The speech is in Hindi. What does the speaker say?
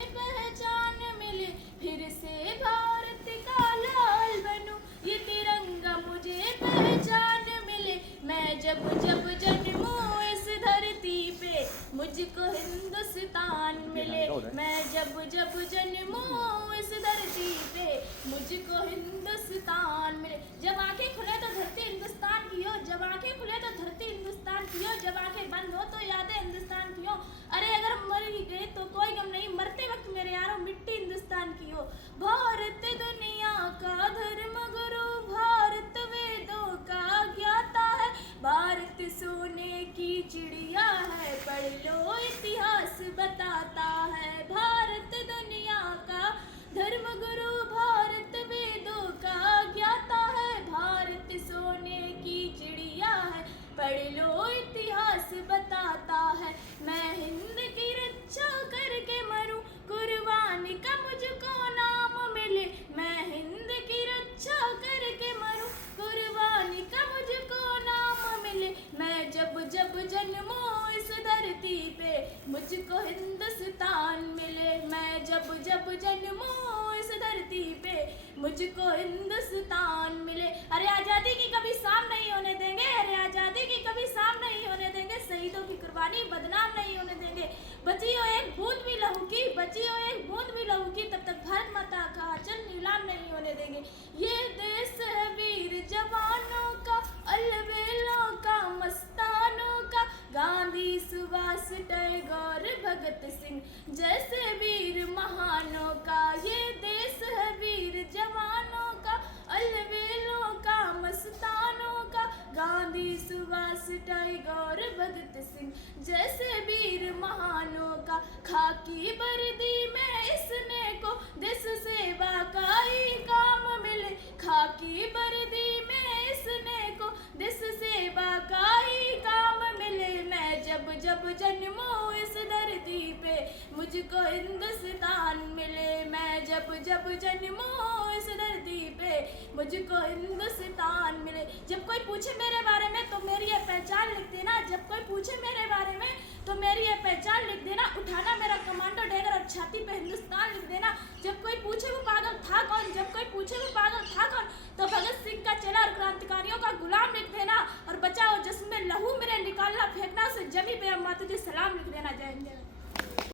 पहचान मिले, फिर से भारत का लाल बनूं, ये तिरंगा मुझे पहचान मिले। मैं जब जब जन्मूं इस धरती पे, मुझको हिंदुस्तान मिले। मैं जब जब जन्मूं इस धरती पे, मुझको हिंदुस्तान मिले। जब आंखें खुले तो धरती हिंदुस्तान की हो, जब आंखें खुले तो धरती हिंदुस्तान की हो, जब आंखें बंद हो तो यादें हिंदुस्तान की हो। अरे अगर मर ही गए तो कोई गम नहीं, मरते वक्त मेरे यारों मिट्टी हिंदुस्तान की हो। भारत दुनिया का धर्म गुरु, भारत वेदों का ज्ञाता है, भारत सोने की चिड़िया है, पढ़ लो इतिहास बताता है। भारत दुनिया का धर्म गुरु, भारत वेदों का ज्ञाता है, भारत सोने की चिड़िया है, पढ़ लो इतिहास बताता है। मैं हिंद की रक्षा करके मरूं, कुर्बानी का मुझको नाम मिले। मैं हिंद की रक्षा करके मरूं, कुर्बानी का मुझको नाम मिले। मैं जब जब जन्मूं इस धरती पे, मुझको हिंदुस्तान मिले। मैं जब जब जन्मूं इस धरती पे, मुझको हिंदुस्तान मिले। अरे आज़ादी की कभी शाम नहीं होने देंगे, अरे आज़ादी की कभी शाम नहीं होने देंगे, शहीदों की कुर्बानी बदनाम नहीं होने देंगे। बची हो एक बूंद भी लहू की, बची हो एक बूंद भी लहू की, तब तक भारत माता का आंचल नीलाम नहीं होने देंगे। ये देश है वीर जवानों का, अलबेलों का, मस्तानों का, गांधी सुभाष टैगोर भगत सिंह जैसे वीर महानों का। ये देश है वीर जवानों का, अलबेलों का, मस्तानों का, गांधी सुभाष टैगोर भगत सिंह जैसे वीर महानों का। खाकी वर्दी में इसने को देश सेवा का ही काम मिले। खाकी वर्दी में इसने को देश सेवा का ही काम मिले। मैं जब जब जन्मूं इस धरती पे, मुझको हिंदुस्तान मिले। मैं जब जब जन्मूं इस धरती पे, मुझको हिंदुस्तान मिले। जब कोई पूछे मेरे बारे में तो मेरी ये पहचान लिख देना, जब कोई पूछे मेरे बारे में तो मेरी ये पहचान लिख देना। उठाना मेरा कमांडो डैगर और छाती पे हिंदुस्तान लिख देना। जब कोई पूछे वो पागल था कौन, जब कोई पूछे वो पागल था कौन, तो भगत सिंह का चेला और क्रांतिकारियों का गुलाम लिख देना। और बचाओ जिसमें लहू मेरे निकालना फेंकना, से जमी पे माता जी सलाम लिख देना। जय हिंद।